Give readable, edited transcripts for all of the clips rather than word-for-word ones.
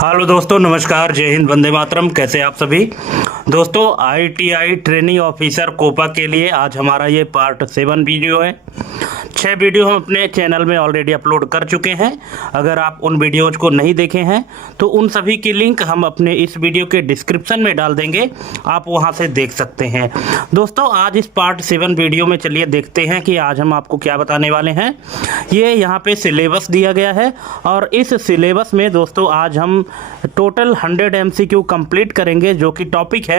Hello दोस्तों, नमस्कार, जय हिंद, वंदे मातरम। कैसे आप सभी दोस्तों। आईटीआई ट्रेनिंग ऑफिसर कोपा के लिए आज हमारा ये पार्ट 7 वीडियो है। 6 वीडियो हम अपने चैनल में ऑलरेडी अपलोड कर चुके हैं। अगर आप उन वीडियोज़ को नहीं देखे हैं तो उन सभी की लिंक हम अपने इस वीडियो के डिस्क्रिप्शन में डाल देंगे, आप वहां से देख सकते हैं। दोस्तों आज इस पार्ट 7 वीडियो में चलिए देखते हैं कि आज हम आपको क्या बताने वाले हैं। ये यहाँ पे सिलेबस दिया गया है और इस सिलेबस में दोस्तों आज हम टोटल 100 MCQ कंप्लीट करेंगे, जो कि टॉपिक है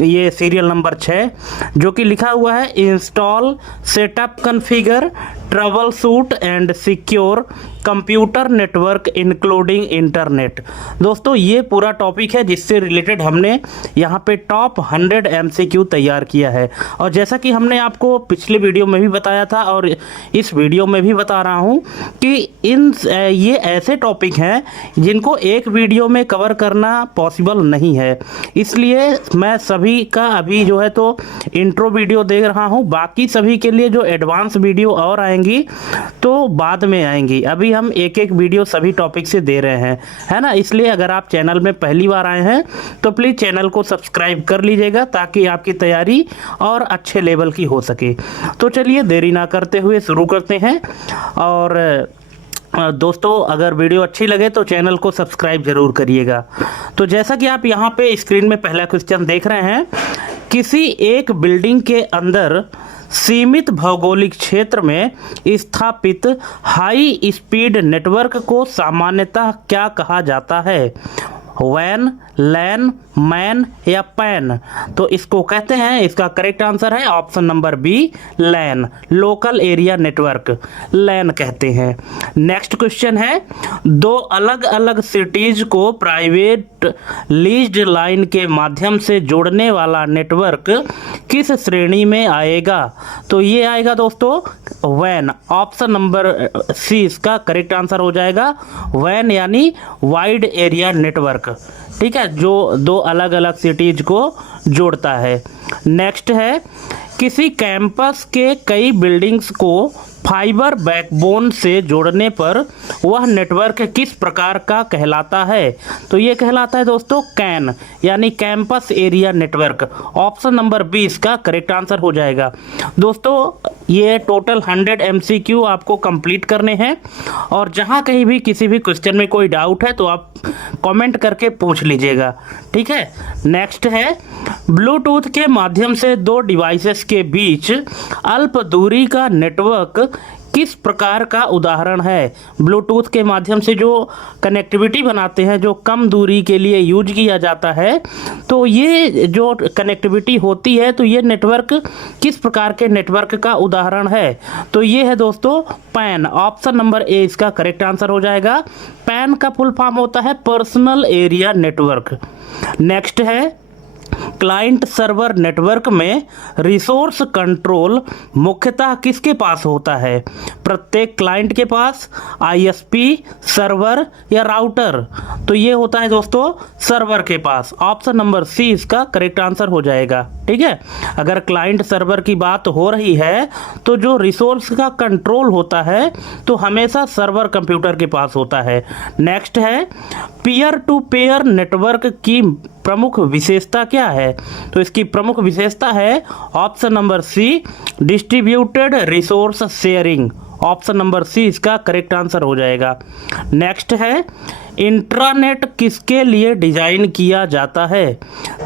ये सीरियल नंबर 6, जो कि लिखा हुआ है install, setup, configure, trouble shoot and secure computer network including internet. दोस्तों ये पूरा टॉपिक है जिससे रिलेटेड हमने यहाँ पे टॉप 100 MCQ तैयार किया है। और जैसा कि हमने आपको पिछले वीडियो में भी बताया था और इस वीडियो में भी बता रहा हूँ कि ये ऐसे टॉपिक हैं जिनको एक वीडियो में कवर करना पॉसिबल नहीं है, इसलिए मैं सभी का अभी जो है तो इंट्रो वीडियो दे रहा हूँ। बाकी सभी के लिए जो एडवांस वीडियो और आएंगी तो बाद में आएंगी, अभी हम एक एक वीडियो सभी टॉपिक से दे रहे हैं, है ना। इसलिए अगर आप चैनल में पहली बार आए हैं तो प्लीज़ चैनल को सब्सक्राइब कर लीजिएगा ताकि आपकी तैयारी और अच्छे लेवल की हो सके। तो चलिए देरी ना करते हुए शुरू करते हैं। और दोस्तों अगर वीडियो अच्छी लगे तो चैनल को सब्सक्राइब जरूर करिएगा। तो जैसा कि आप यहाँ पे स्क्रीन में पहला क्वेश्चन देख रहे हैं, किसी एक बिल्डिंग के अंदर सीमित भौगोलिक क्षेत्र में स्थापित हाई स्पीड नेटवर्क को सामान्यतः क्या कहा जाता है? वैन, लैन, मैन या पैन? तो इसको कहते हैं, इसका करेक्ट आंसर है ऑप्शन नंबर बी, लैन, लोकल एरिया नेटवर्क, लैन कहते हैं। नेक्स्ट क्वेश्चन है, दो अलग अलग सिटीज को प्राइवेट लीज्ड लाइन के माध्यम से जोड़ने वाला नेटवर्क किस श्रेणी में आएगा? तो ये आएगा दोस्तों वैन, ऑप्शन नंबर सी इसका करेक्ट आंसर हो जाएगा। वैन यानी वाइड एरिया नेटवर्क, ठीक है, जो दो अलग अलग सिटीज को जोड़ता है। नेक्स्ट है, किसी कैंपस के कई बिल्डिंग्स को फाइबर बैकबोन से जोड़ने पर वह नेटवर्क किस प्रकार का कहलाता है? तो ये कहलाता है दोस्तों कैन, यानी campus area network. Option number B इसका करेक्ट आंसर हो जाएगा। दोस्तों ये टोटल 100 MCQ आपको कंप्लीट करने हैं और जहाँ कहीं भी किसी भी क्वेश्चन में कोई डाउट है तो आप कमेंट करके पूछ लीजिएगा, ठीक है। नेक्स्ट है, ब्लूटूथ के माध्यम से दो डिवाइसेस के बीच अल्प दूरी का नेटवर्क किस प्रकार का उदाहरण है? ब्लूटूथ के माध्यम से जो कनेक्टिविटी बनाते हैं, जो कम दूरी के लिए यूज किया जाता है, तो ये जो कनेक्टिविटी होती है तो ये नेटवर्क किस प्रकार के नेटवर्क का उदाहरण है? तो ये है दोस्तों पैन, ऑप्शन नंबर ए इसका करेक्ट आंसर हो जाएगा। पैन का फुल फॉर्म होता है पर्सनल एरिया नेटवर्क। नेक्स्ट है, क्लाइंट सर्वर नेटवर्क में रिसोर्स कंट्रोल मुख्यतः किसके पास होता है? प्रत्येक क्लाइंट के पास, ISP, सर्वर या राउटर? तो ये होता है दोस्तों सर्वर के पास, ऑप्शन नंबर सी इसका करेक्ट आंसर हो जाएगा, ठीक है। अगर क्लाइंट सर्वर की बात हो रही है तो जो रिसोर्स का कंट्रोल होता है तो हमेशा सर्वर कंप्यूटर के पास होता है। नेक्स्ट है, पीयर टू पेयर नेटवर्क की प्रमुख विशेषता क्या है? तो इसकी प्रमुख विशेषता है option number C, distributed resource sharing, option number C इसका करेक्ट आंसर हो जाएगा। नेक्स्ट है, इंट्रानेट किसके लिए डिजाइन किया जाता है?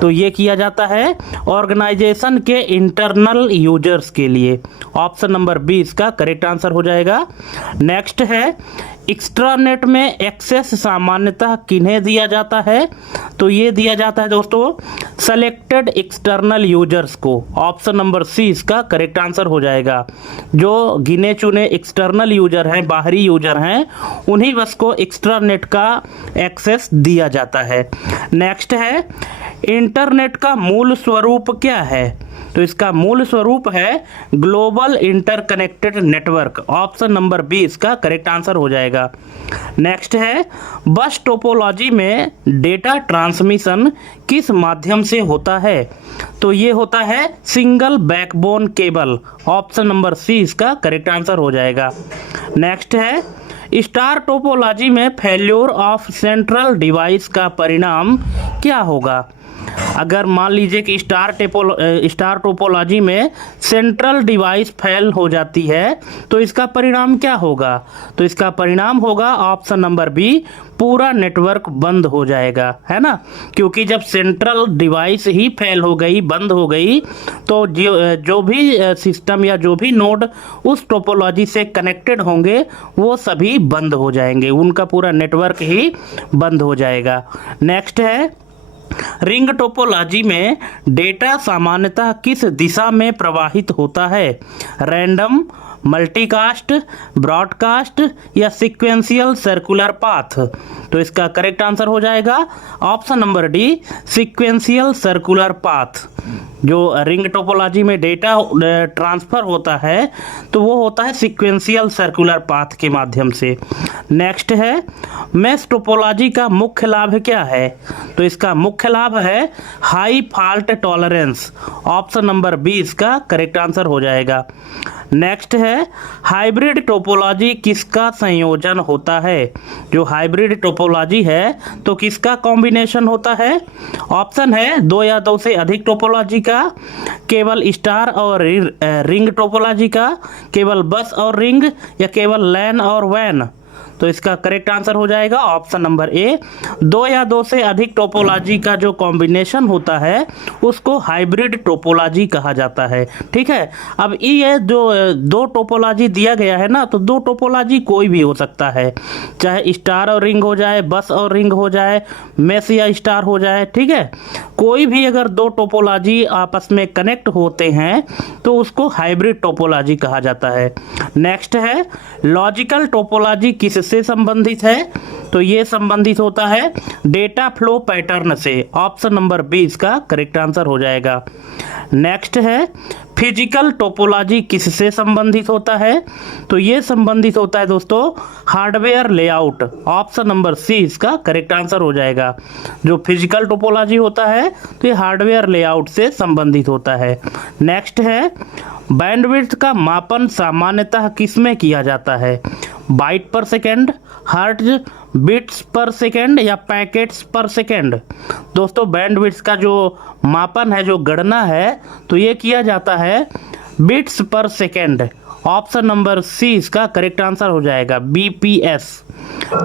तो ये किया जाता है ऑर्गेनाइजेशन के इंटरनल यूजर्स के लिए, ऑप्शन नंबर बी इसका करेक्ट आंसर हो जाएगा। नेक्स्ट है, एक्स्ट्रानेट में एक्सेस सामान्यतः किन्हें दिया जाता है? तो ये दिया जाता है दोस्तों सेलेक्टेड एक्सटर्नल यूजर्स को, ऑप्शन नंबर सी इसका करेक्ट आंसर हो जाएगा। जो गिने चुने एक्सटर्नल यूजर हैं, बाहरी यूजर हैं, उन्हीं बस को एक्स्ट्रानेट का एक्सेस दिया जाता है। नेक्स्ट है, इंटरनेट का मूल स्वरूप क्या है? तो इसका मूल स्वरूप है global interconnected network, option number B इसका करेक्ट आंसर हो जाएगा। नेक्स्ट है, बस टोपोलॉजी में डेटा ट्रांसमिशन किस माध्यम से होता है? तो ये होता है single backbone cable, option number C इसका करेक्ट आंसर हो जाएगा। नेक्स्ट है, स्टार टोपोलॉजी में फेल्योर ऑफ सेंट्रल डिवाइस का परिणाम क्या होगा? अगर मान लीजिए कि स्टार टोपोलॉजी में सेंट्रल डिवाइस फेल हो जाती है तो इसका परिणाम क्या होगा? तो इसका परिणाम होगा ऑप्शन नंबर बी, पूरा नेटवर्क बंद हो जाएगा, है ना। क्योंकि जब सेंट्रल डिवाइस ही फेल हो गई, बंद हो गई, तो जो भी सिस्टम या जो भी नोड उस टोपोलॉजी से कनेक्टेड होंगे वो सभी बंद हो जाएंगे, उनका पूरा नेटवर्क ही बंद हो जाएगा। नेक्स्ट है, रिंग टोपोलॉजी में डेटा सामान्यतः किस दिशा में प्रवाहित होता है? रैंडम, मल्टीकास्ट, ब्रॉडकास्ट या सीक्वेंशियल सर्कुलर पाथ? तो इसका करेक्ट आंसर हो जाएगा option number D, sequential circular path. जो रिंग टोपोलॉजी में डेटा ट्रांसफ़र होता है तो वो होता है सीक्वेंशियल सर्कुलर पाथ के माध्यम से। नेक्स्ट है, मेश टोपोलॉजी का मुख्य लाभ क्या है? तो इसका मुख्य लाभ है high fault tolerance. Option number B इसका करेक्ट आंसर हो जाएगा। नेक्स्ट है, हाइब्रिड टोपोलॉजी किसका संयोजन होता है? जो हाइब्रिड टोपोलॉजी है तो किसका कॉम्बिनेशन होता है? ऑप्शन है 2 या 2 से अधिक टोपोलॉजी का, केवल स्टार और रिंग टोपोलॉजी का, केवल बस और रिंग, या केवल लैन और वैन? तो इसका करेक्ट आंसर हो जाएगा ऑप्शन नंबर ए, 2 या 2 से अधिक टोपोलॉजी का जो कॉम्बिनेशन होता है उसको हाइब्रिड टोपोलॉजी कहा जाता है। ठीक है, अब ये जो 2 टोपोलॉजी दिया गया है ना, तो 2 टोपोलॉजी कोई भी हो सकता है, चाहे स्टार और रिंग हो जाए, बस और रिंग हो जाए, मेश या स्टार हो जाए। ठीक है, कोई भी अगर 2 टोपोलॉजी आपस में कनेक्ट होते हैं तो उसको हाइब्रिड टोपोलॉजी कहा जाता है। नेक्स्ट है, लॉजिकल टोपोलॉजी किससे संबंधित है? तो ये संबंधित होता है डेटा फ्लो पैटर्न से। ऑप्शन नंबर बी इसका करेक्ट आंसर हो जाएगा। नेक्स्ट है, फिजिकल टोपोलॉजी किससे संबंधित होता है? तो ये संबंधित होता है दोस्तों hardware layout. Option number C इसका करेक्ट आंसर हो जाएगा। जो फिजिकल टोपोलॉजी होता है तो ये हार्डवेयर लेआउट से संबंधित होता है। नेक्स्ट है, बैंडविड्थ का मापन सामान्यतः किसमें किया जाता है? बाइट पर सेकेंड, हर्ट्ज, बिट्स पर सेकेंड या पैकेट्स पर सेकेंड? दोस्तों बैंडविड्थ का जो मापन है, जो गणना है, तो ये किया जाता है बिट्स पर सेकेंड। ऑप्शन नंबर सी इसका करेक्ट आंसर हो जाएगा, BPS।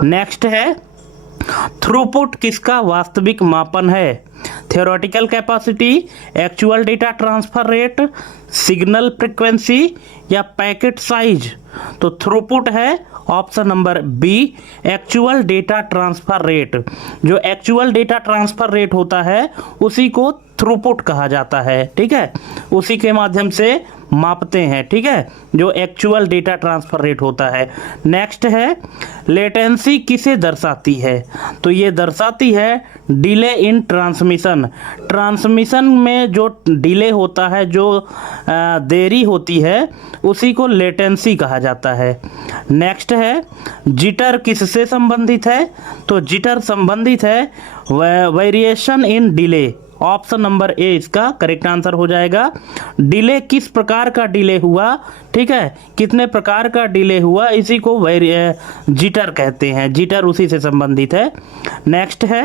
नेक्स्ट है, थ्रूपुट किसका वास्तविक मापन है? Theoretical capacity, actual data transfer rate, signal frequency या पैकेट साइज? तो थ्रूपुट है option number B, actual data transfer rate. जो एक्चुअल डेटा ट्रांसफर रेट होता है उसी को थ्रूपुट कहा जाता है। ठीक है, उसी के माध्यम से मापते हैं। ठीक है, जो एक्चुअल डेटा ट्रांसफर रेट होता है। नेक्स्ट है, लेटेंसी किसे दर्शाती है? तो ये दर्शाती है डिले इन ट्रांसमिशन। ट्रांसमिशन में जो डिले होता है, जो देरी होती है, उसी को लेटेंसी कहा जाता है। नेक्स्ट है, जिटर किससे संबंधित है? तो जिटर संबंधित है variation in delay. Option number A इसका करेक्ट आंसर हो जाएगा। डिले किस प्रकार का डिले हुआ, ठीक है, कितने प्रकार का डिले हुआ, इसी को जिटर कहते हैं। जिटर उसी से संबंधित है। नेक्स्ट है,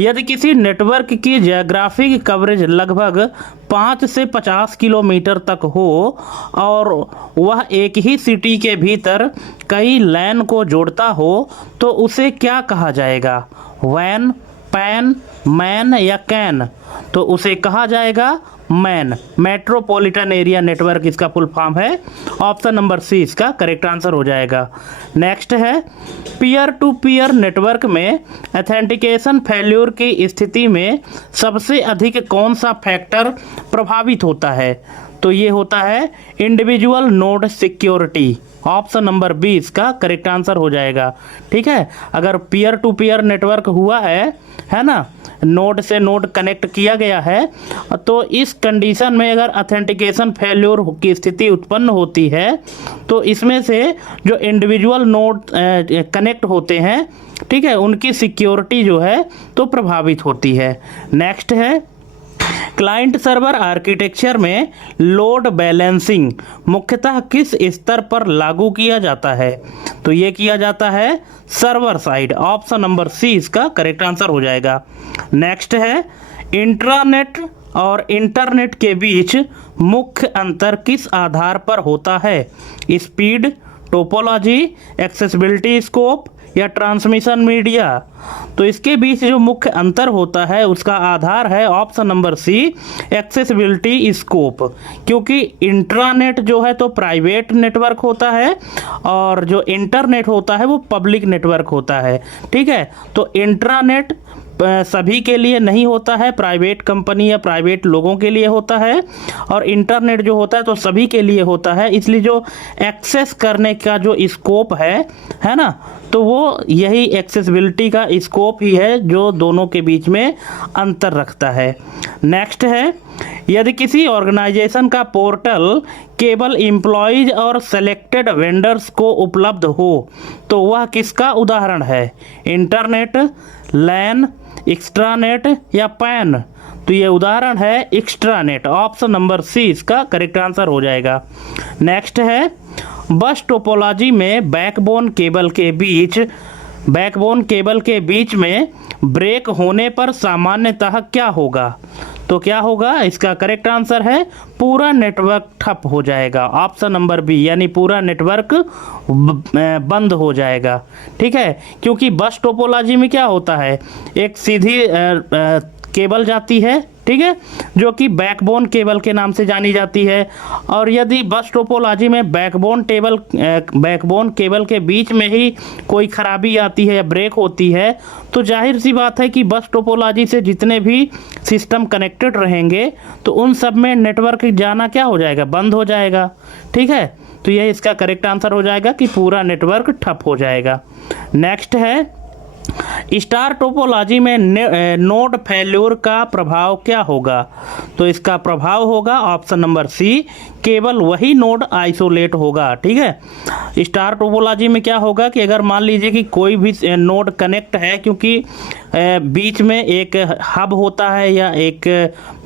यदि किसी नेटवर्क की जियोग्राफिक कवरेज लगभग 5 से 50 किलोमीटर तक हो और वह एक ही सिटी के भीतर कई लैन को जोड़ता हो तो उसे क्या कहा जाएगा? वैन, पैन, मैन या कैन? तो उसे कहा जाएगा मैन। मेट्रोपॉलिटन एरिया नेटवर्क इसका फुल फॉर्म है। ऑप्शन नंबर सी इसका करेक्ट आंसर हो जाएगा। नेक्स्ट है, पीयर टू पीयर नेटवर्क में ऑथेंटिकेशन फेल्योर की स्थिति में सबसे अधिक कौन सा फैक्टर प्रभावित होता है? तो ये होता है individual node security. Option number B इसका करेक्ट आंसर हो जाएगा। ठीक है, अगर पीयर टू पीयर नेटवर्क हुआ है ना, नोड से नोड कनेक्ट किया गया है, तो इस कंडीशन में अगर ऑथेंटिकेशन फेल्योर की स्थिति उत्पन्न होती है तो इसमें से जो इंडिविजुअल नोड कनेक्ट होते हैं, ठीक है, उनकी सिक्योरिटी जो है तो प्रभावित होती है। नेक्स्ट है, क्लाइंट सर्वर आर्किटेक्चर में लोड बैलेंसिंग मुख्यतः किस स्तर पर लागू किया जाता है? तो ये किया जाता है server side. Option number C इसका करेक्ट आंसर हो जाएगा। नेक्स्ट है इंट्रानेट और इंटरनेट के बीच मुख्य अंतर किस आधार पर होता है? स्पीड, टोपोलॉजी, एक्सेसिबिलिटी स्कोप या ट्रांसमिशन मीडिया? तो इसके बीच जो मुख्य अंतर होता है उसका आधार है option number C accessibility scope, क्योंकि इंट्रानेट जो है तो प्राइवेट नेटवर्क होता है और जो इंटरनेट होता है वो पब्लिक नेटवर्क होता है। ठीक है, तो इंट्रानेट सभी के लिए नहीं होता है, प्राइवेट कंपनी या प्राइवेट लोगों के लिए होता है, और इंटरनेट जो होता है तो सभी के लिए होता है। इसलिए जो एक्सेस करने का जो स्कोप है ना, तो वो यही एक्सेसिबिलिटी का स्कोप ही है जो दोनों के बीच में अंतर रखता है। नेक्स्ट है यदि किसी ऑर्गेनाइजेशन का पोर्टल केवल एम्प्लॉयज और सेलेक्टेड वेंडर्स को उपलब्ध हो तो वह किसका उदाहरण है? इंटरनेट, लैन, एक्स्ट्रानेट या पैन? तो ये उदाहरण है एक्स्ट्रानेट। ऑप्शन नंबर सी इसका करेक्ट आंसर हो जाएगा। नेक्स्ट है बस टोपोलॉजी में बैकबोन केबल के बीच में ब्रेक होने पर सामान्यतः क्या होगा? तो क्या होगा? इसका करेक्ट आंसर है पूरा नेटवर्क ठप हो जाएगा। ऑप्शन नंबर बी, यानी पूरा नेटवर्क बंद हो जाएगा। ठीक है, क्योंकि बस टोपोलॉजी में क्या होता है, एक सीधी केबल जाती है, ठीक है, जो कि बैकबोन केबल के नाम से जानी जाती है। और यदि बस टोपोलॉजी में बैकबोन केबल के बीच में ही कोई खराबी आती है या ब्रेक होती है तो जाहिर सी बात है कि बस टोपोलॉजी से जितने भी सिस्टम कनेक्टेड रहेंगे तो उन सब में नेटवर्क जाना क्या हो जाएगा? बंद हो जाएगा। ठीक है, तो यह इसका करेक्ट आंसर हो जाएगा कि पूरा नेटवर्क ठप हो जाएगा। नेक्स्ट है स्टार टोपोलॉजी में नोड फेल्योर का प्रभाव क्या होगा? तो इसका प्रभाव होगा ऑप्शन नंबर सी, केवल वही नोड आइसोलेट होगा। ठीक है, स्टार टोपोलॉजी में क्या होगा कि अगर मान लीजिए कि कोई भी नोड कनेक्ट है, क्योंकि बीच में एक हब होता है या एक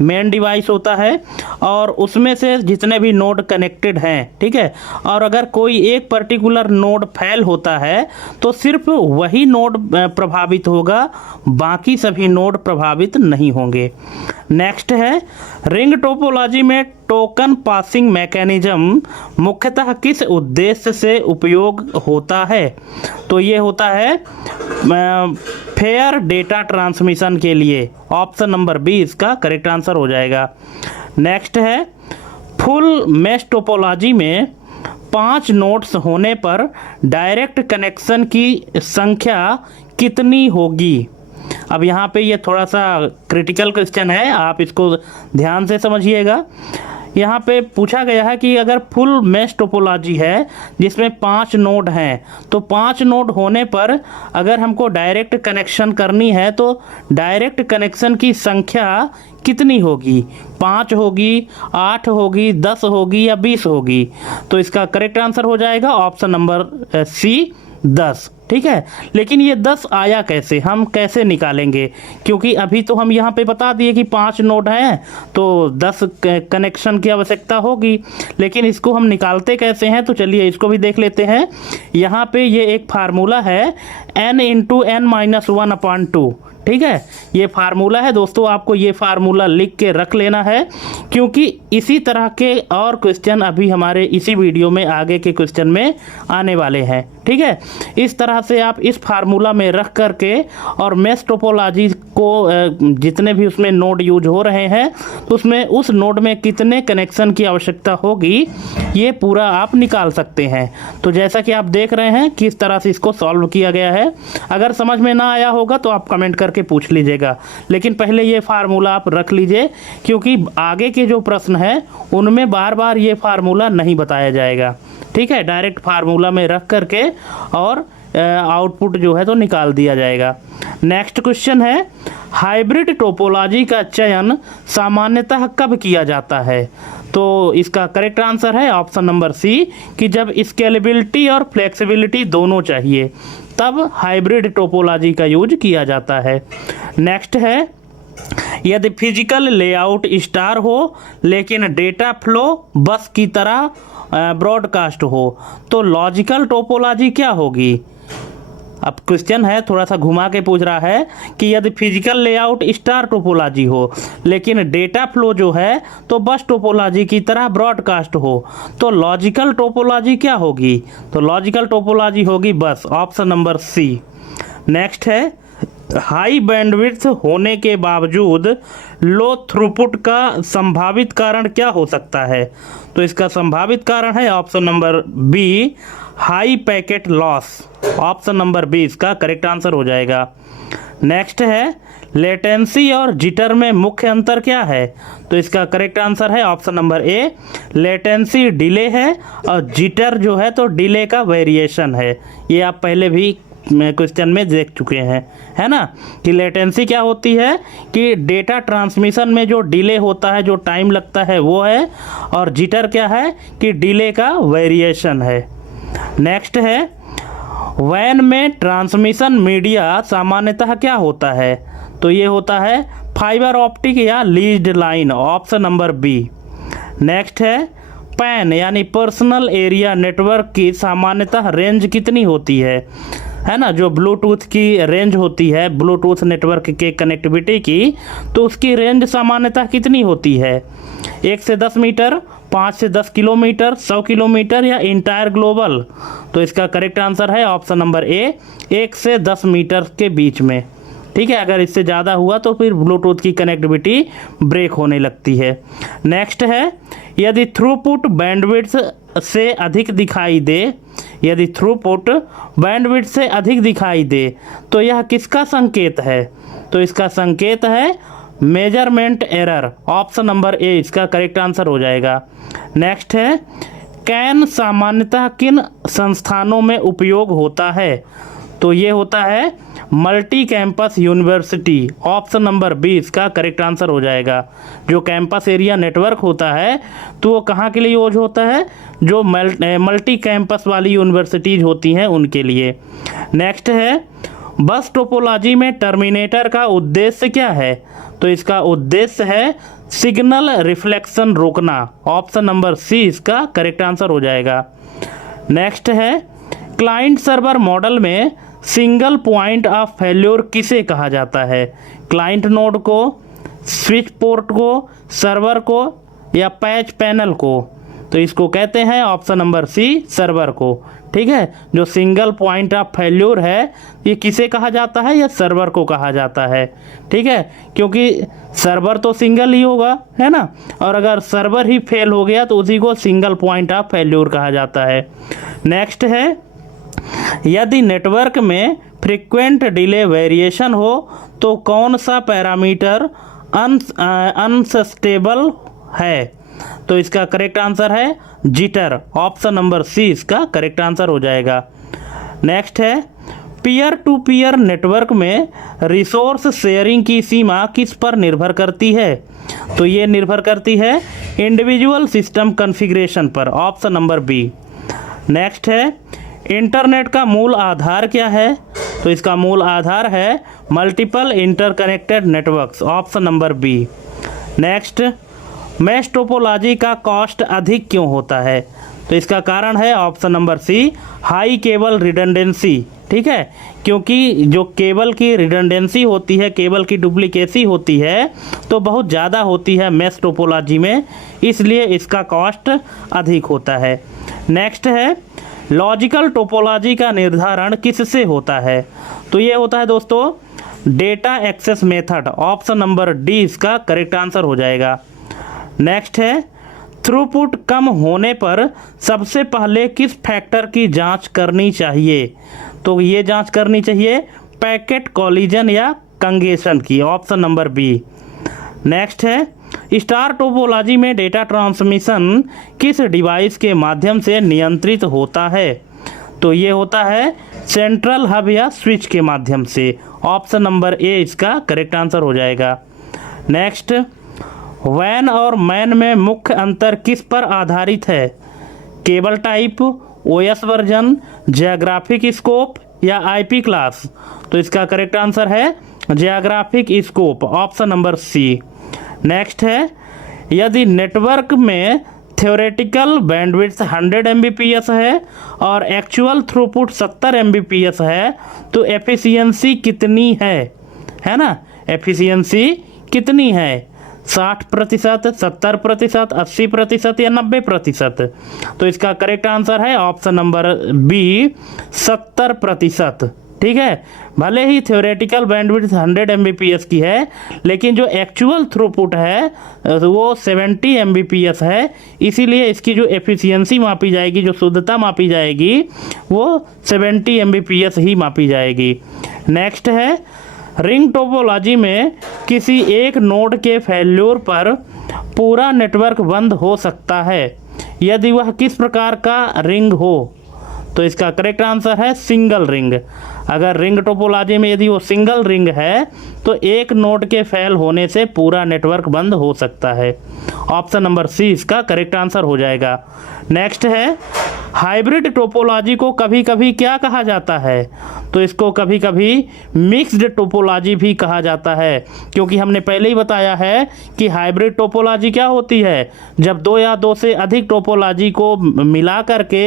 मेन डिवाइस होता है और उसमें से जितने भी नोड कनेक्टेड हैं, ठीक है, और अगर कोई एक पर्टिकुलर नोड फेल होता है तो सिर्फ वही नोड प्रभावित होगा, बाकी सभी नोड प्रभावित नहीं होंगे। नेक्स्ट है रिंग टोपोलॉजी में टोकन पासिंग मैकेनिज्म मुख्यतः किस उद्देश्य से उपयोग होता है? तो ये होता है फेयर डेटा ट्रांसमिशन के लिए। ऑप्शन नंबर बी इसका करेक्ट आंसर हो जाएगा। नेक्स्ट है फुल मेश टोपोलॉजी में 5 नोड्स होने पर डायरेक्ट कनेक्शन की संख्या कितनी होगी? अब यहाँ पे ये थोड़ा सा क्रिटिकल क्वेश्चन है, आप इसको ध्यान से समझिएगा। यहाँ पे पूछा गया है कि अगर फुल मेश टोपोलॉजी है जिसमें 5 नोड हैं, तो 5 नोड होने पर अगर हमको डायरेक्ट कनेक्शन करनी है तो डायरेक्ट कनेक्शन की संख्या कितनी होगी? 5 होगी, 8 होगी, 10 होगी या 20 होगी? तो इसका करेक्ट आंसर हो जाएगा ऑप्शन नंबर सी, 10। ठीक है, लेकिन ये 10 आया कैसे, हम कैसे निकालेंगे? क्योंकि अभी तो हम यहाँ पे बता दिए कि 5 नोड हैं तो 10 कनेक्शन की आवश्यकता होगी, लेकिन इसको हम निकालते कैसे हैं? तो चलिए इसको भी देख लेते हैं। यहाँ पे ये एक फार्मूला है n × n-1/2। ठीक है, ये फार्मूला है दोस्तों, आपको ये फार्मूला लिख के रख लेना है, क्योंकि इसी तरह के और क्वेश्चन अभी हमारे इसी वीडियो में आगे के क्वेश्चन में आने वाले हैं। ठीक है, इस तरह से आप इस फार्मूला में रख करके और मेश टोपोलॉजी को जितने भी उसमें नोड यूज हो रहे हैं तो उसमें उस नोड में कितने कनेक्शन की आवश्यकता होगी ये पूरा आप निकाल सकते हैं। तो जैसा कि आप देख रहे हैं किस तरह से इसको सॉल्व किया गया है। अगर समझ में ना आया होगा तो आप कमेंट करके पूछ लीजिएगा, लेकिन पहले ये फार्मूला आप रख लीजिए, क्योंकि आगे के जो प्रश्न हैं उनमें बार बार ये फार्मूला नहीं बताया जाएगा। ठीक है, डायरेक्ट फार्मूला में रख करके और आउटपुट जो है तो निकाल दिया जाएगा। नेक्स्ट क्वेश्चन है हाइब्रिड टोपोलॉजी का चयन सामान्यतः कब किया जाता है? तो इसका करेक्ट आंसर है ऑप्शन नंबर सी, कि जब स्केलेबिलिटी और फ्लेक्सिबिलिटी दोनों चाहिए तब हाइब्रिड टोपोलॉजी का यूज किया जाता है। नेक्स्ट है यदि फिजिकल लेआउट स्टार हो लेकिन डेटा फ्लो बस की तरह ब्रॉडकास्ट हो तो लॉजिकल टोपोलॉजी क्या होगी। अब क्वेश्चन है थोड़ा सा घुमा के पूछ रहा है कि यदि फिजिकल लेआउट स्टार टोपोलॉजी हो लेकिन डेटा फ्लो जो है तो बस टोपोलॉजी की तरह ब्रॉडकास्ट हो तो लॉजिकल टोपोलॉजी क्या होगी। तो लॉजिकल टोपोलॉजी होगी बस, ऑप्शन नंबर सी। नेक्स्ट है हाई बैंडविड्थ होने के बावजूद लो थ्रूपुट का संभावित कारण क्या हो सकता है। तो इसका संभावित कारण है option number B, high packet loss. Option number B इसका करेक्ट आंसर हो जाएगा। नेक्स्ट है लेटेंसी और जिटर में मुख्य अंतर क्या है। तो इसका करेक्ट आंसर है ऑप्शन नंबर ए, लेटेंसी डिले है और जिटर जो है तो डिले का वेरिएशन है। ये आप पहले भी क्वेश्चन में देख चुके हैं, है ना, कि लेटेंसी क्या होती है कि डेटा ट्रांसमिशन में जो डिले होता है, जो टाइम लगता है वो है, और जिटर क्या है कि डिले का वेरिएशन है। नेक्स्ट है वैन में ट्रांसमिशन मीडिया सामान्यतः क्या होता है। तो ये होता है फाइबर ऑप्टिक या leased line, option number B. Next है पैन यानी पर्सनल एरिया नेटवर्क की सामान्यतः रेंज कितनी होती है ना, जो ब्लूटूथ की रेंज होती है, ब्लूटूथ नेटवर्क के कनेक्टिविटी की, तो उसकी रेंज सामान्यतः कितनी होती है, 1 से 10 मीटर, 5 से 10 किलोमीटर, 100 किलोमीटर या इंटायर ग्लोबल। तो इसका करेक्ट आंसर है ऑप्शन नंबर ए, 1 से 10 मीटर के बीच में। ठीक है, अगर इससे ज़्यादा हुआ तो फिर ब्लूटूथ की कनेक्टिविटी ब्रेक होने लगती है। नेक्स्ट है यदि थ्रूपुट बैंडविड्थ से अधिक दिखाई दे, यदि थ्रूपुट बैंडविड्थ से अधिक दिखाई दे तो यह किसका संकेत है। तो इसका संकेत है measurement error, option number A इसका करेक्ट आंसर हो जाएगा। नेक्स्ट है कैन सामान्यतः किन संस्थानों में उपयोग होता है। तो ये होता है multi campus university, option number B इसका करेक्ट आंसर हो जाएगा। जो कैंपस एरिया नेटवर्क होता है तो वो कहाँ के लिए यूज होता है, जो मल्टी कैंपस वाली यूनिवर्सिटीज़ होती हैं उनके लिए। नेक्स्ट है बस टोपोलॉजी में टर्मिनेटर का उद्देश्य क्या है। तो इसका उद्देश्य है सिग्नल रिफ्लेक्शन रोकना, ऑप्शन नंबर सी इसका करेक्ट आंसर हो जाएगा। नेक्स्ट है क्लाइंट सर्वर मॉडल में सिंगल पॉइंट ऑफ फेल्योर किसे कहा जाता है। क्लाइंट नोड को, स्विच पोर्ट को, सर्वर को या पैच पैनल को। तो इसको कहते हैं ऑप्शन नंबर सी सर्वर को। ठीक है, जो सिंगल पॉइंट ऑफ फेल्योर है ये किसे कहा जाता है, या सर्वर को कहा जाता है। ठीक है, क्योंकि सर्वर तो सिंगल ही होगा, है ना, और अगर सर्वर ही फेल हो गया तो उसी को सिंगल पॉइंट ऑफ फेल्योर कहा जाता है। नेक्स्ट है यदि नेटवर्क में फ्रीक्वेंट डिले वेरिएशन हो तो कौन सा पैरामीटर अनसस्टेबल है। तो इसका करेक्ट आंसर है जिटर, ऑप्शन नंबर सी इसका करेक्ट आंसर हो जाएगा। नेक्स्ट है पीयर टू पीयर नेटवर्क में रिसोर्स शेयरिंग की सीमा किस पर निर्भर करती है। तो ये निर्भर करती है इंडिविजुअल सिस्टम कॉन्फ़िगरेशन पर, ऑप्शन नंबर बी। नेक्स्ट है इंटरनेट का मूल आधार क्या है। तो इसका मूल आधार है multiple interconnected networks, option number B. Next mesh topology का कॉस्ट अधिक क्यों होता है। तो इसका कारण है option number C high cable redundancy. ठीक है, क्योंकि जो केबल की रिडंडेंसी होती है, केबल की डुप्लीकेसी होती है तो बहुत ज़्यादा होती है मैश टोपोलॉजी में, इसलिए इसका कॉस्ट अधिक होता है। नेक्स्ट है लॉजिकल टोपोलॉजी का निर्धारण किससे होता है। तो ये होता है दोस्तों data access method, option number D इसका करेक्ट आंसर हो जाएगा। नेक्स्ट है थ्रूपुट कम होने पर सबसे पहले किस फैक्टर की जांच करनी चाहिए। तो ये जांच करनी चाहिए पैकेट कॉलिजन या कंगेशन की, ऑप्शन नंबर बी। नेक्स्ट है स्टार टोपोलॉजी में डेटा ट्रांसमिशन किस डिवाइस के माध्यम से नियंत्रित होता है। तो ये होता है सेंट्रल हब या स्विच के माध्यम से, ऑप्शन नंबर ए इसका करेक्ट आंसर हो जाएगा। नेक्स्ट वैन और मैन में मुख्य अंतर किस पर आधारित है। Cable type, OS version, geographic scope या आईपी क्लास। तो इसका करेक्ट आंसर है geographic scope, option number C. Next है, यदि नेटवर्क में थ्योरेटिकल बैंडविड्थ 100 Mbps है और एक्चुअल थ्रूपुट 70 Mbps है तो एफिशिएंसी कितनी है ना, एफिशिएंसी कितनी है, 60%, 70%, 80% या 90%। तो इसका करेक्ट आंसर है ऑप्शन नंबर बी, 70%। ठीक है, भले ही थ्योरेटिकल बैंडविड्थ 100 Mbps की है लेकिन जो एक्चुअल थ्रूपुट है वो 70 Mbps है, इसीलिए इसकी जो एफिशिएंसी मापी जाएगी, जो शुद्धता मापी जाएगी वो 70 Mbps ही मापी जाएगी। नेक्स्ट है, रिंग टोपोलॉजी में किसी एक नोड के फेल्योर पर पूरा नेटवर्क बंद हो सकता है यदि वह किस प्रकार का रिंग हो। तो इसका करेक्ट आंसर है सिंगल रिंग। अगर रिंग टोपोलॉजी में यदि वो सिंगल रिंग है तो एक नोड के फेल होने से पूरा नेटवर्क बंद हो सकता है। ऑप्शन नंबर सी इसका करेक्ट आंसर हो जाएगा। नेक्स्ट है, हाइब्रिड टोपोलॉजी को कभी कभी क्या कहा जाता है। तो इसको कभी कभी मिक्स्ड टोपोलॉजी भी कहा जाता है, क्योंकि हमने पहले ही बताया है कि हाइब्रिड टोपोलॉजी क्या होती है, जब दो या दो से अधिक टोपोलॉजी को मिला करके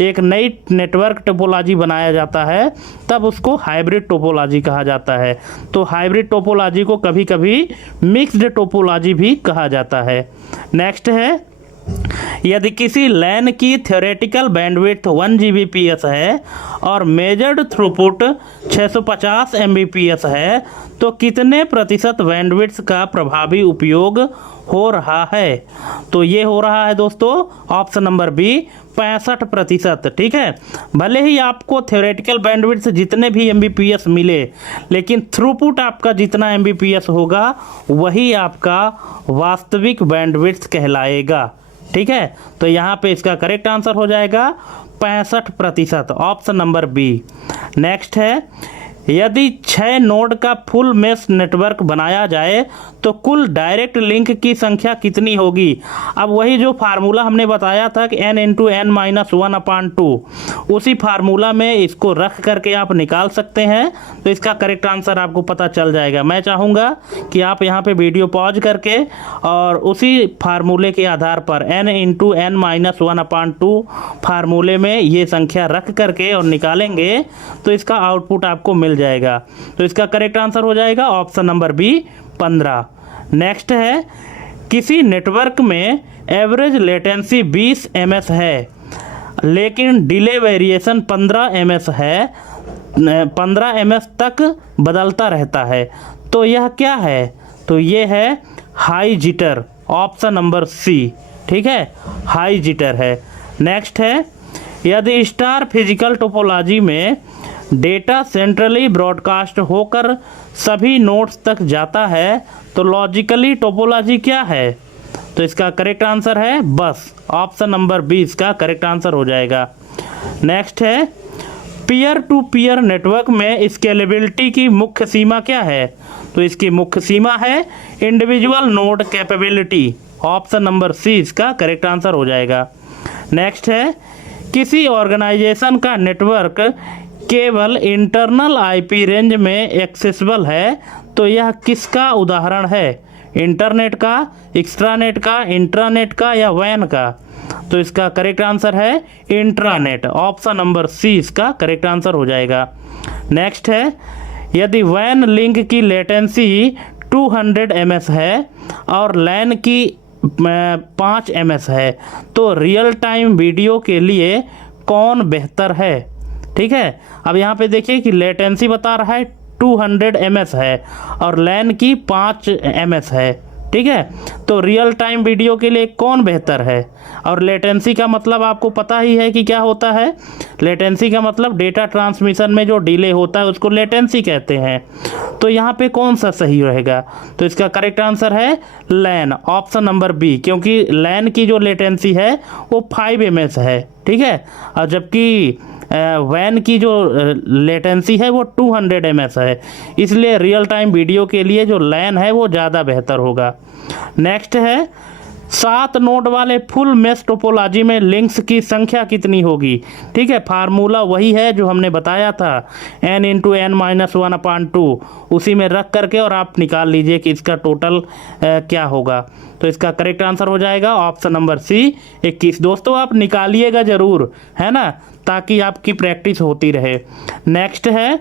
एक नई नेटवर्क टोपोलॉजी बनाया जाता है तब उसको हाइब्रिड टोपोलॉजी कहा जाता है। तो हाइब्रिड टोपोलॉजी को कभी कभी मिक्स्ड टोपोलॉजी भी कहा जाता है। नेक्स्ट है, यदि किसी लैन की थ्योरेटिकल बैंडविड्थ 1 Gbps है और मेजर्ड थ्रूपुट 650 Mbps है तो कितने प्रतिशत बैंडविड्थ का प्रभावी उपयोग हो रहा है। तो ये हो रहा है दोस्तों ऑप्शन नंबर बी, 65%। ठीक है, भले ही आपको थ्योरेटिकल बैंडविड्थ जितने भी Mbps मिले लेकिन थ्रूपुट आपका जितना Mbps होगा वही आपका वास्तविक बैंडविड्थ कहलाएगा। ठीक है, तो यहाँ पे इसका करेक्ट आंसर हो जाएगा 65%, ऑप्शन नंबर बी। नेक्स्ट है, यदि 6 नोड का फुल मेश नेटवर्क बनाया जाए तो कुल डायरेक्ट लिंक की संख्या कितनी होगी। अब वही जो फार्मूला हमने बताया था कि n × n-1/2 उसी फार्मूला में इसको रख करके आप निकाल सकते हैं, तो इसका करेक्ट आंसर आपको पता चल जाएगा। मैं चाहूँगा कि आप यहाँ पे वीडियो पॉज करके और उसी फार्मूले के आधार पर n × n-1/2 फार्मूले में ये संख्या रख करके और निकालेंगे तो इसका आउटपुट आपको मिल जाएगा। तो इसका करेक्ट आंसर हो जाएगा ऑप्शन नंबर बी, 15। नेक्स्ट है, किसी नेटवर्क में एवरेज लेटेंसी 20 ms है लेकिन डिले वेरिएशन 15 ms है, 15 ms तक बदलता रहता है, तो यह क्या है। तो ये है high jitter, option number C. ठीक है, हाई जिटर है। नेक्स्ट है, यदि स्टार फिजिकल टोपोलॉजी में डेटा सेंट्रली ब्रॉडकास्ट होकर सभी नोड्स तक जाता है तो लॉजिकली टोपोलॉजी क्या है। तो इसका करेक्ट आंसर है बस, ऑप्शन नंबर बी इसका करेक्ट आंसर हो जाएगा। नेक्स्ट है, पीयर टू पीयर नेटवर्क में स्केलेबिलिटी की मुख्य सीमा क्या है। तो इसकी मुख्य सीमा है individual node capability, option number C इसका करेक्ट आंसर हो जाएगा। नेक्स्ट है, किसी ऑर्गेनाइजेशन का नेटवर्क केवल इंटरनल आईपी रेंज में एक्सेसिबल है तो यह किसका उदाहरण है। इंटरनेट का, एक्स्ट्रानेट का, इंट्रानेट का या वैन का। तो इसका करेक्ट आंसर है इंट्रानेट, ऑप्शन नंबर सी इसका करेक्ट आंसर हो जाएगा। नेक्स्ट है, यदि वैन लिंक की लेटेंसी 200 ms है और लैन की 5 ms है तो रियल टाइम वीडियो के लिए कौन बेहतर है। ठीक है, अब यहाँ पे देखिए कि लेटेंसी बता रहा है 200 ms है और लैन की 5 ms है। ठीक है, तो रियल टाइम वीडियो के लिए कौन बेहतर है। और लेटेंसी का मतलब आपको पता ही है कि क्या होता है। लेटेंसी का मतलब डेटा ट्रांसमिशन में जो डिले होता है उसको लेटेंसी कहते हैं। तो यहाँ पे कौन सा सही रहेगा। तो इसका करेक्ट आंसर है लैन, ऑप्शन नंबर बी, क्योंकि लैन की जो लेटेंसी है वो 5 ms है। ठीक है, और जबकि वैन की जो लेटेंसी है वो 200 ms है, इसलिए रियल टाइम वीडियो के लिए जो लैन है वो ज़्यादा बेहतर होगा। नेक्स्ट है, 7 नोड वाले फुल मेश टोपोलॉजी में लिंक्स की संख्या कितनी होगी। ठीक है, फार्मूला वही है जो हमने बताया था, n इंटू एन माइनस 1/2, उसी में रख करके और आप निकाल लीजिए कि इसका टोटल क्या होगा। तो इसका करेक्ट आंसर हो जाएगा ऑप्शन नंबर सी 21। दोस्तों आप निकालिएगा ज़रूर, है ना, ताकि आपकी प्रैक्टिस होती रहे। नेक्स्ट है,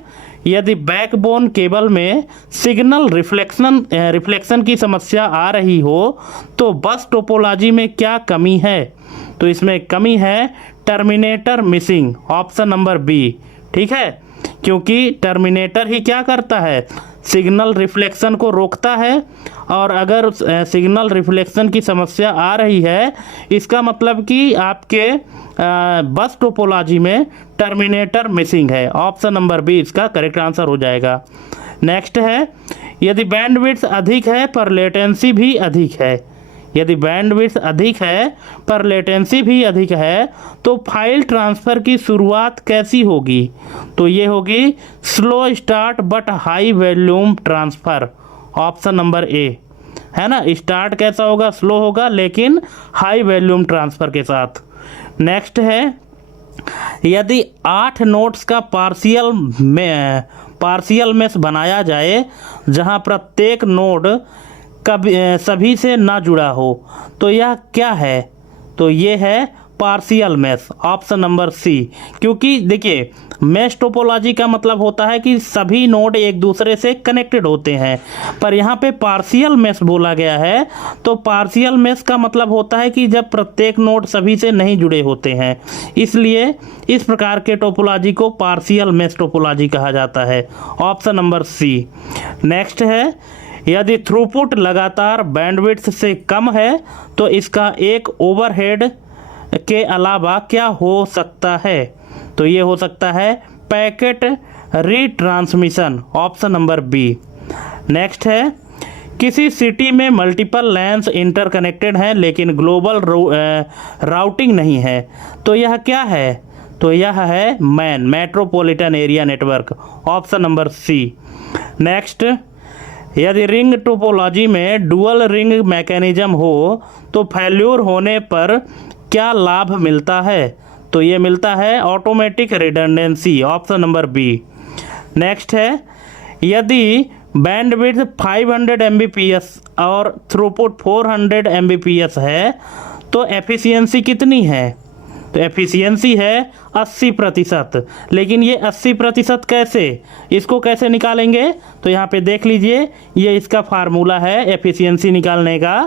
यदि बैकबोन केबल में सिग्नल रिफ्लेक्शन की समस्या आ रही हो तो बस टोपोलॉजी में क्या कमी है। तो इसमें कमी है terminator missing, option number B. ठीक है, क्योंकि टर्मिनेटर ही क्या करता है, सिग्नल रिफ्लेक्शन को रोकता है, और अगर सिग्नल रिफ्लेक्शन की समस्या आ रही है इसका मतलब कि आपके बस टोपोलॉजी में टर्मिनेटर मिसिंग है। ऑप्शन नंबर बी इसका करेक्ट आंसर हो जाएगा। नेक्स्ट है, यदि बैंडविड्थ अधिक है पर लेटेंसी भी अधिक है, यदि बैंडविड्थ अधिक है पर लेटेंसी भी अधिक है तो फाइल ट्रांसफ़र की शुरुआत कैसी होगी। तो ये होगी slow start but high volume transfer, option number ए, है ना। स्टार्ट कैसा होगा, स्लो होगा लेकिन हाई वॉल्यूम ट्रांसफ़र के साथ। नेक्स्ट है, यदि 8 नोड्स का पार्शियल मेश बनाया जाए जहां प्रत्येक नोड सभी से ना जुड़ा हो तो यह क्या है। तो ये है partial mesh, option number C. क्योंकि देखिए मेश टोपोलॉजी का मतलब होता है कि सभी नोड एक दूसरे से कनेक्टेड होते हैं, पर यहाँ पे पार्शियल मेश बोला गया है। तो पार्शियल मेश का मतलब होता है कि जब प्रत्येक नोड सभी से नहीं जुड़े होते हैं, इसलिए इस प्रकार के टोपोलॉजी को पार्शियल मेश टोपोलॉजी कहा जाता है, ऑप्शन नंबर सी। नेक्स्ट है, यदि थ्रूपुट लगातार बैंडविड्थ से कम है तो इसका एक ओवरहेड के अलावा क्या हो सकता है। तो ये हो सकता है packet retransmission, option number B. Next है, किसी सिटी में मल्टीपल लैन्स इंटरकनेक्टेड हैं लेकिन ग्लोबल राउटिंग नहीं है तो यह क्या है। तो यह है metropolitan area network, option number C. Next, यदि रिंग टोपोलॉजी में डुअल रिंग मैकेनिज्म हो तो फेल्यूर होने पर क्या लाभ मिलता है। तो ये मिलता है automatic redundancy, option number B. Next है, यदि बैंडविड्थ 500 Mbps और थ्रूपुट 400 Mbps है तो एफिशिएंसी कितनी है। तो एफिशिएंसी है 80%। लेकिन ये 80% कैसे, इसको कैसे निकालेंगे। तो यहाँ पे देख लीजिए, ये इसका फार्मूला है एफिशिएंसी निकालने का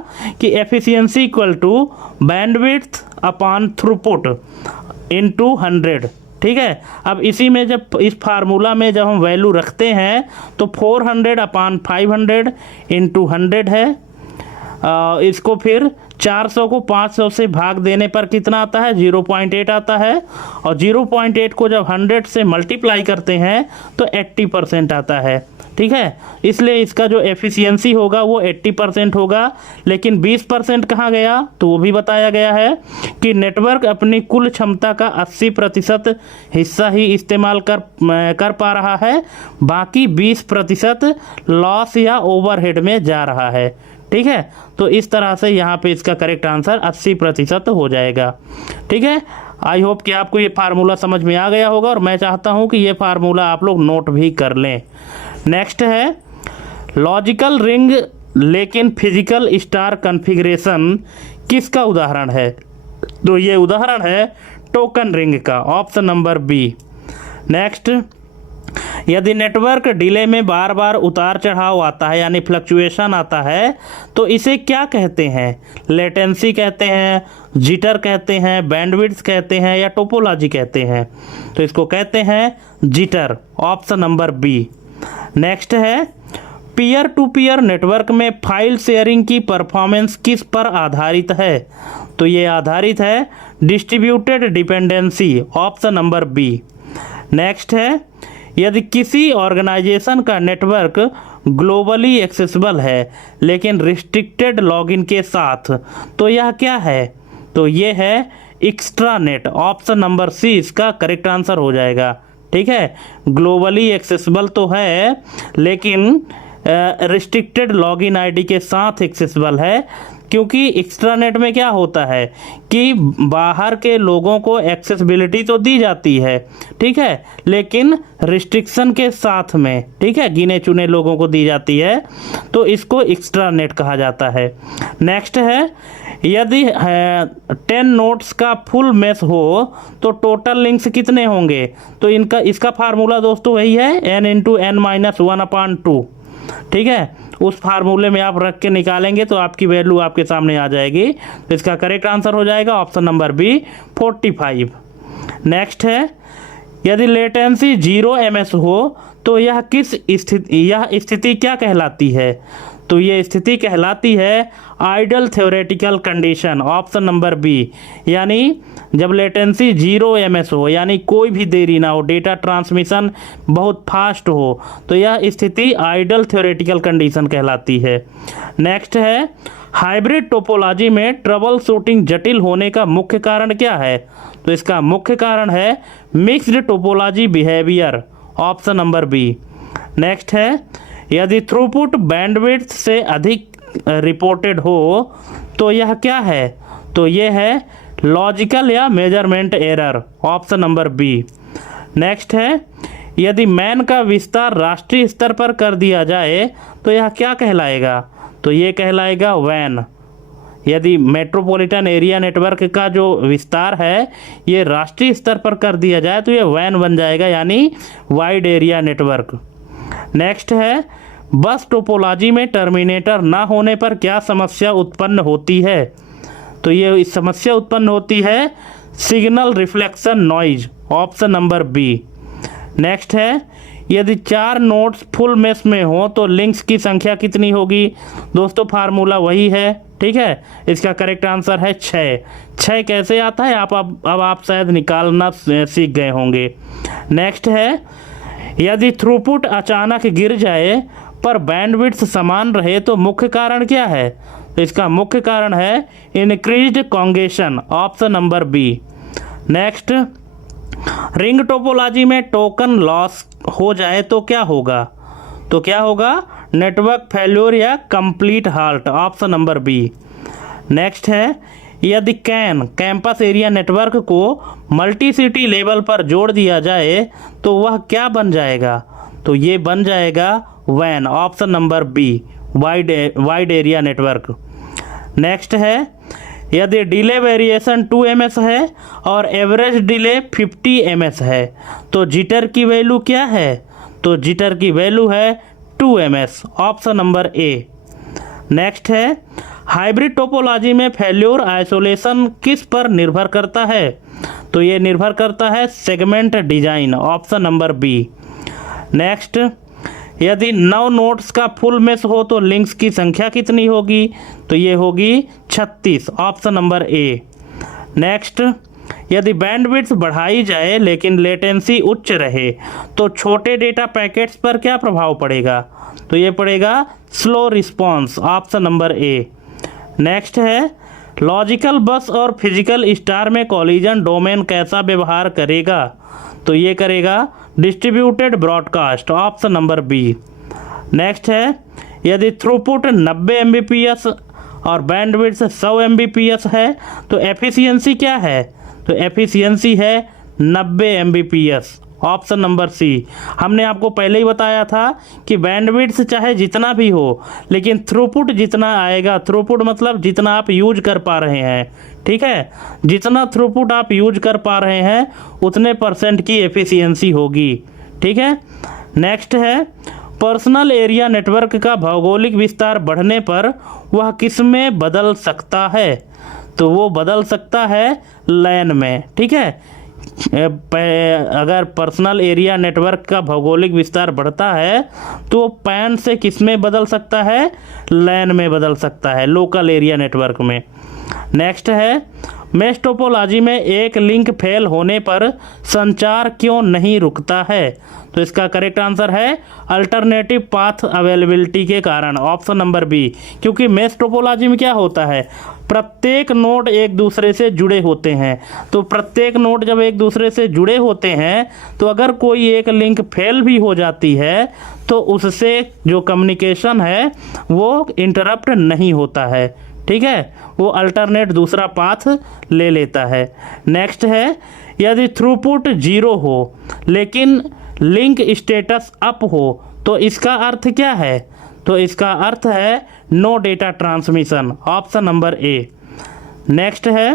कि efficiency equal to bandwidth upon throughput into 100। ठीक है, अब इसी में जब इस फार्मूला में जब हम वैल्यू रखते हैं तो 400 अपॉन 500 इंटू 100 है। इसको फिर 400 को 500 से भाग देने पर कितना आता है, 0.8 आता है, और 0.8 को जब 100 से मल्टीप्लाई करते हैं तो 80% आता है। ठीक है, इसलिए इसका जो एफिशिएंसी होगा वो 80% होगा। लेकिन 20% कहाँ गया, तो वो भी बताया गया है कि नेटवर्क अपनी कुल क्षमता का 80% हिस्सा ही इस्तेमाल कर पा रहा है, बाकी 20% लॉस या ओवरहेड में जा रहा है। ठीक है, तो इस तरह से यहाँ पे इसका करेक्ट आंसर 80% हो जाएगा। ठीक है, आई होप कि आपको ये फार्मूला समझ में आ गया होगा और मैं चाहता हूँ कि ये फार्मूला आप लोग नोट भी कर लें। नेक्स्ट है, लॉजिकल रिंग लेकिन फिजिकल स्टार कॉन्फ़िगरेशन किसका उदाहरण है। तो ये उदाहरण है टोकन रिंग का, ऑप्शन नंबर बी। नेक्स्ट, यदि नेटवर्क डिले में बार बार उतार चढ़ाव आता है यानी फ्लक्चुएशन आता है तो इसे क्या कहते हैं। लेटेंसी कहते हैं, जिटर कहते हैं, बैंडविड्थ कहते हैं या टोपोलॉजी कहते हैं। तो इसको कहते हैं jitter, option number B. Next है, पीयर टू पीयर नेटवर्क में फाइल शेयरिंग की परफॉर्मेंस किस पर आधारित है। तो ये आधारित है distributed dependency, option number B. Next है, यदि किसी ऑर्गेनाइजेशन का नेटवर्क ग्लोबली एक्सेसिबल है लेकिन रिस्ट्रिक्टेड लॉगिन के साथ तो यह क्या है। तो ये है एक्स्ट्रानेट, ऑप्शन नंबर सी इसका करेक्ट आंसर हो जाएगा। ठीक है, ग्लोबली एक्सेसिबल तो है लेकिन रिस्ट्रिक्टेड लॉगिन आईडी के साथ एक्सेसिबल है, क्योंकि एक्स्ट्रानेट में क्या होता है कि बाहर के लोगों को एक्सेसिबिलिटी तो दी जाती है, ठीक है, लेकिन रिस्ट्रिक्शन के साथ में, ठीक है, गिने चुने लोगों को दी जाती है, तो इसको एक्स्ट्रानेट कहा जाता है। नेक्स्ट है, यदि 10 नोड्स का फुल मेश हो तो टोटल लिंक्स कितने होंगे? तो इसका फार्मूला दोस्तों वही है n × n-1/2, ठीक है। उस फार्मूले में आप रख के निकालेंगे तो आपकी वैल्यू आपके सामने आ जाएगी। तो इसका करेक्ट आंसर हो जाएगा ऑप्शन नंबर बी 45। नेक्स्ट है, यदि लेटेंसी 0 ms हो तो यह स्थिति क्या कहलाती है? तो ये स्थिति कहलाती है ideal theoretical condition, option number B. यानी जब लेटेंसी 0 ms हो, यानी कोई भी देरी ना हो, डेटा ट्रांसमिशन बहुत फास्ट हो, तो यह स्थिति आइडल थ्योरेटिकल कंडीशन कहलाती है। नेक्स्ट है, हाइब्रिड टोपोलॉजी में ट्रबल शूटिंग जटिल होने का मुख्य कारण क्या है? तो इसका मुख्य कारण है mixed topology behaviour, option number B. Next है, यदि थ्रूपुट बैंडविड्थ से अधिक रिपोर्टेड हो तो यह क्या है? तो यह है लॉजिकल या measurement error, option number B. Next है, यदि मैन का विस्तार राष्ट्रीय स्तर पर कर दिया जाए तो यह क्या कहलाएगा? तो ये कहलाएगा वैन। यदि मेट्रोपॉलिटन एरिया नेटवर्क का जो विस्तार है ये राष्ट्रीय स्तर पर कर दिया जाए तो ये वैन बन जाएगा, यानी वाइड एरिया नेटवर्क। नेक्स्ट है, बस टोपोलॉजी में टर्मिनेटर ना होने पर क्या समस्या उत्पन्न होती है? तो ये समस्या उत्पन्न होती है signal reflection noise, option number B. Next है, यदि 4 नोड्स फुल मेश में हो तो लिंक्स की संख्या कितनी होगी? दोस्तों फार्मूला वही है, ठीक है। इसका करेक्ट आंसर है 6। 6 कैसे आता है अब आप शायद निकालना सीख गए होंगे। नेक्स्ट है, यदि थ्रूपुट अचानक गिर जाए पर बैंडविड्थ समान रहे तो मुख्य कारण क्या है? तो इसका मुख्य कारण है increased congestion, option number B. Next, ring topology में टोकन लॉस हो जाए तो क्या होगा? तो क्या होगा? नेटवर्क फेल्योर या complete halt, option number B. Next है, यदि कैंपस एरिया नेटवर्क को मल्टी सिटी लेवल पर जोड़ दिया जाए तो वह क्या बन जाएगा? तो ये बन जाएगा वैन, option number B, wide area network. Next है, यदि डिले वेरिएशन 2 ms है और एवरेज डिले 50 ms है तो जिटर की वैल्यू क्या है? तो जिटर की वैल्यू है 2 ms, option number A. Next है, हाइब्रिड टोपोलॉजी में फेल्योर आइसोलेशन किस पर निर्भर करता है? तो ये निर्भर करता है segment design, option number B. Next, यदि 9 नोड्स का फुल मेश हो तो लिंक्स की संख्या कितनी होगी? तो ये होगी 36, ऑप्शन नंबर ए। नेक्स्ट, यदि बैंडविड्थ बढ़ाई जाए लेकिन लेटेंसी उच्च रहे तो छोटे डेटा पैकेट्स पर क्या प्रभाव पड़ेगा? तो ये पड़ेगा slow response, option number A. Next है, लॉजिकल बस और फिजिकल स्टार में कॉलिजन डोमेन कैसा व्यवहार करेगा? तो ये करेगा distributed broadcast, option number B. Next है, यदि थ्रूपुट 90 Mbps और बैंडविड्थ 100 Mbps है तो एफिशिएंसी क्या है? तो एफिशिएंसी है 90 Mbps, ऑप्शन नंबर सी। हमने आपको पहले ही बताया था कि बैंडविड्थ चाहे जितना भी हो लेकिन थ्रूपुट जितना आएगा, थ्रूपुट मतलब जितना आप यूज कर पा रहे हैं, ठीक है, जितना थ्रूपुट आप यूज कर पा रहे हैं उतने % की एफिशिएंसी होगी, ठीक है। नेक्स्ट है, पर्सनल एरिया नेटवर्क का भौगोलिक विस्तार बढ़ने पर वह किस में बदल सकता है? तो वो बदल सकता है लैन में, ठीक है। अगर पर्सनल एरिया नेटवर्क का भौगोलिक विस्तार बढ़ता है तो पैन से किस में बदल सकता है? लैन में बदल सकता है, लोकल एरिया नेटवर्क में। नेक्स्ट है, मेश टोपोलॉजी में एक लिंक फेल होने पर संचार क्यों नहीं रुकता है? तो इसका करेक्ट आंसर है अल्टरनेटिव पाथ अवेलेबिलिटी के कारण, ऑप्शन नंबर बी। क्योंकि मेश टोपोलॉजी में क्या होता है, प्रत्येक नोड एक दूसरे से जुड़े होते हैं, तो प्रत्येक नोड जब एक दूसरे से जुड़े होते हैं तो अगर कोई एक लिंक फेल भी हो जाती है तो उससे जो कम्युनिकेशन है वो इंटरप्ट नहीं होता है, ठीक है, वो अल्टरनेट दूसरा पाथ ले लेता है। नेक्स्ट है यदि थ्रूपुट 0 हो लेकिन लिंक स्टेटस अप हो तो इसका अर्थ क्या है? तो इसका अर्थ है no data transmission, option number A. Next है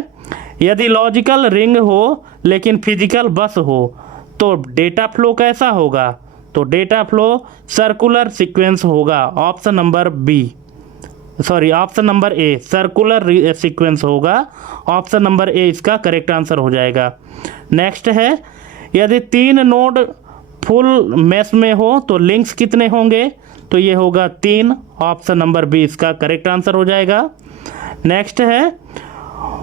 यदि लॉजिकल रिंग हो लेकिन फिजिकल बस हो तो डेटा फ्लो कैसा होगा? तो डेटा फ्लो सर्कुलर सीक्वेंस होगा, option number B, sorry option number A, circular sequence होगा, ऑप्शन नंबर ए इसका करेक्ट आंसर हो जाएगा। नेक्स्ट है यदि 3 नोड फुल मेश में हो तो लिंक्स कितने होंगे? तो ये होगा 3, ऑप्शन नंबर बी इसका करेक्ट आंसर हो जाएगा। नेक्स्ट है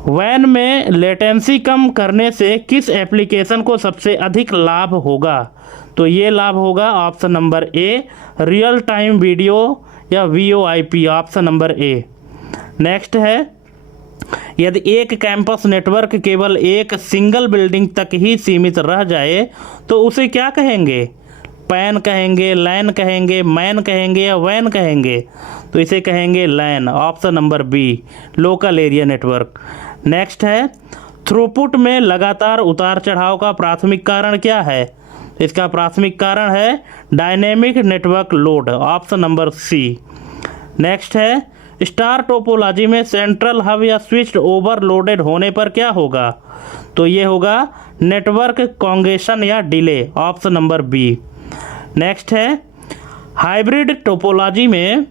वैन में लेटेंसी कम करने से किस एप्लीकेशन को सबसे अधिक लाभ होगा? तो ये लाभ होगा ऑप्शन नंबर ए, रियल टाइम वीडियो या VoIP, option number A. Next है यदि एक कैंपस नेटवर्क केवल एक सिंगल बिल्डिंग तक ही सीमित रह जाए तो उसे क्या कहेंगे? पैन कहेंगे, लैन कहेंगे, मैन कहेंगे या वैन कहेंगे? तो इसे कहेंगे LAN, option number B, local area network. Next है थ्रूपुट में लगातार उतार चढ़ाव का प्राथमिक कारण क्या है? इसका प्राथमिक कारण है dynamic network load, option number C. Next है स्टार टोपोलॉजी में सेंट्रल हब या स्विच ओवरलोडेड होने पर क्या होगा? तो ये होगा नेटवर्क कॉन्जेशन या delay, option number B. Next है हाइब्रिड टोपोलॉजी में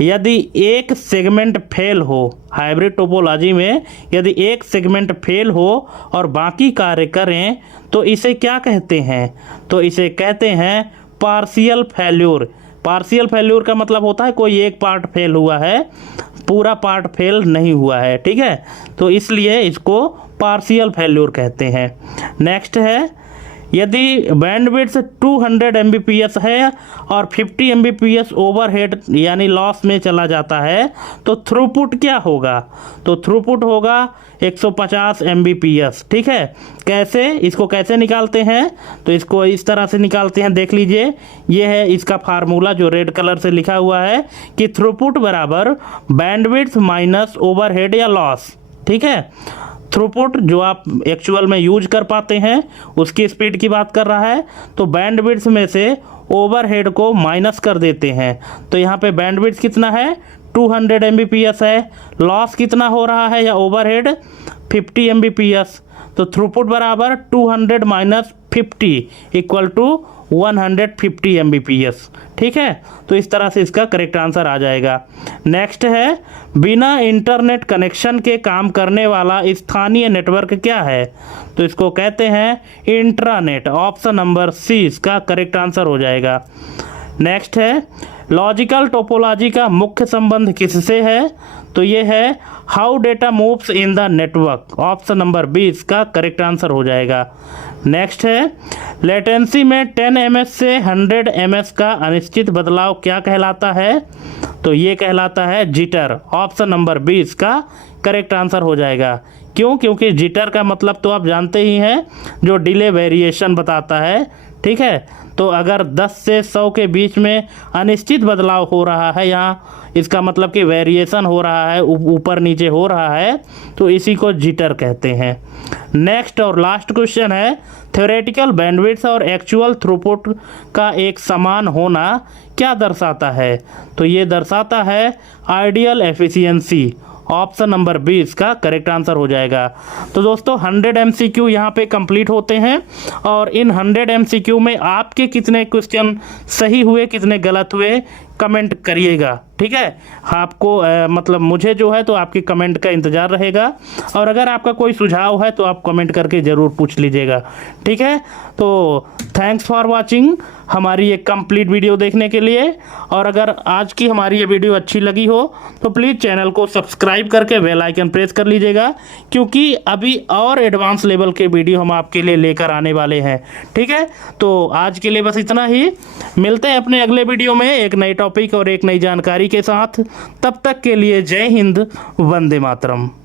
यदि एक सेगमेंट फेल हो, हाइब्रिड टोपोलॉजी में यदि एक सेगमेंट फेल हो और बाकी कार्य करें तो इसे क्या कहते हैं? तो इसे कहते हैं पार्शियल फेल्यूर। पार्शियल फेल्यूर का मतलब होता है कोई एक पार्ट फेल हुआ है, पूरा पार्ट फेल नहीं हुआ है, ठीक है, तो इसलिए इसको पार्शियल फेल्यूर कहते हैं। नेक्स्ट है यदि बैंडविड्थ 200 Mbps है और 50 Mbps ओवरहेड यानी लॉस में चला जाता है तो थ्रूपुट क्या होगा? तो थ्रूपुट होगा 150 Mbps, ठीक है। कैसे, इसको कैसे निकालते हैं? तो इसको इस तरह से निकालते हैं, देख लीजिए, ये है इसका फार्मूला जो रेड कलर से लिखा हुआ है कि थ्रूपुट बराबर बैंडविड्थ माइनस ओवरहेड या लॉस, ठीक है। थ्रूपुट जो आप एक्चुअल में यूज कर पाते हैं उसकी स्पीड की बात कर रहा है, तो बैंडविड्थ में से ओवरहेड को माइनस कर देते हैं, तो यहाँ पे बैंडविड्थ कितना है? 200 Mbps है, लॉस कितना हो रहा है या ओवरहेड 50 Mbps, तो थ्रूपुट बराबर 200 माइनस 50 इक्वल टू 150 Mbps, ठीक है। तो इस तरह से इसका करेक्ट आंसर आ जाएगा। नेक्स्ट है बिना इंटरनेट कनेक्शन के काम करने वाला स्थानीय नेटवर्क क्या है? तो इसको कहते हैं इंट्रानेट, ऑप्शन नंबर सी इसका करेक्ट आंसर हो जाएगा। नेक्स्ट है लॉजिकल टोपोलॉजी का मुख्य संबंध किससे है? तो ये है how data moves in the network, option number B इसका करेक्ट आंसर हो जाएगा। नेक्स्ट है लेटेंसी में 10 ms से 100 ms का अनिश्चित बदलाव क्या कहलाता है? तो ये कहलाता है जिटर, ऑप्शन नंबर बी इसका करेक्ट आंसर हो जाएगा। क्यों? क्योंकि जिटर का मतलब तो आप जानते ही हैं, जो डिले वेरिएशन बताता है, ठीक है। तो अगर 10 से 100 के बीच में अनिश्चित बदलाव हो रहा है, यहाँ इसका मतलब कि वेरिएशन हो रहा है, ऊपर नीचे हो रहा है, तो इसी को जिटर कहते हैं। नेक्स्ट और लास्ट क्वेश्चन है थ्योरेटिकल बैंडविड्थ और एक्चुअल थ्रूपुट का एक समान होना क्या दर्शाता है? तो ये दर्शाता है ideal efficiency, option number B इसका करेक्ट आंसर हो जाएगा। तो दोस्तों 100 MCQ यहाँ पे कंप्लीट होते हैं और इन 100 MCQ में आपके कितने क्वेश्चन सही हुए, कितने गलत हुए, कमेंट करिएगा, ठीक है। आपको मतलब मुझे जो है तो आपके कमेंट का इंतज़ार रहेगा, और अगर आपका कोई सुझाव है तो आप कमेंट करके ज़रूर पूछ लीजिएगा, ठीक है। तो थैंक्स फॉर वाचिंग हमारी ये कंप्लीट वीडियो देखने के लिए, और अगर आज की हमारी ये वीडियो अच्छी लगी हो तो प्लीज़ चैनल को सब्सक्राइब करके बेल आइकन प्रेस कर लीजिएगा, क्योंकि अभी और एडवांस लेवल के वीडियो हम आपके लिए लेकर आने वाले हैं, ठीक है। तो आज के लिए बस इतना ही, मिलते हैं अपने अगले वीडियो में एक नई टॉपिक और एक नई जानकारी के साथ। तब तक के लिए जय हिंद, वंदे मातरम।